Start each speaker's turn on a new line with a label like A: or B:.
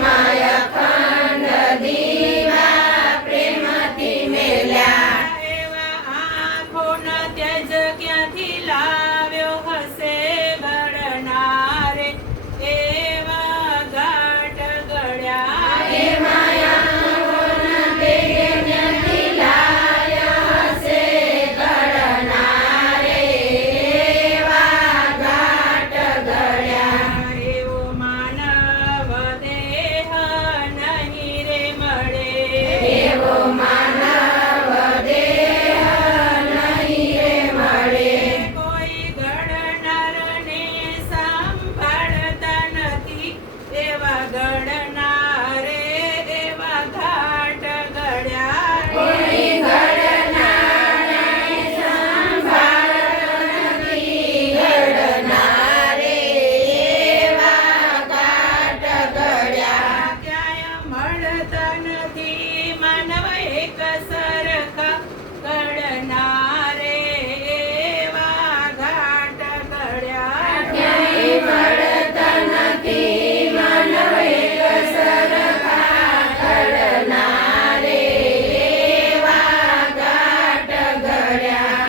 A: my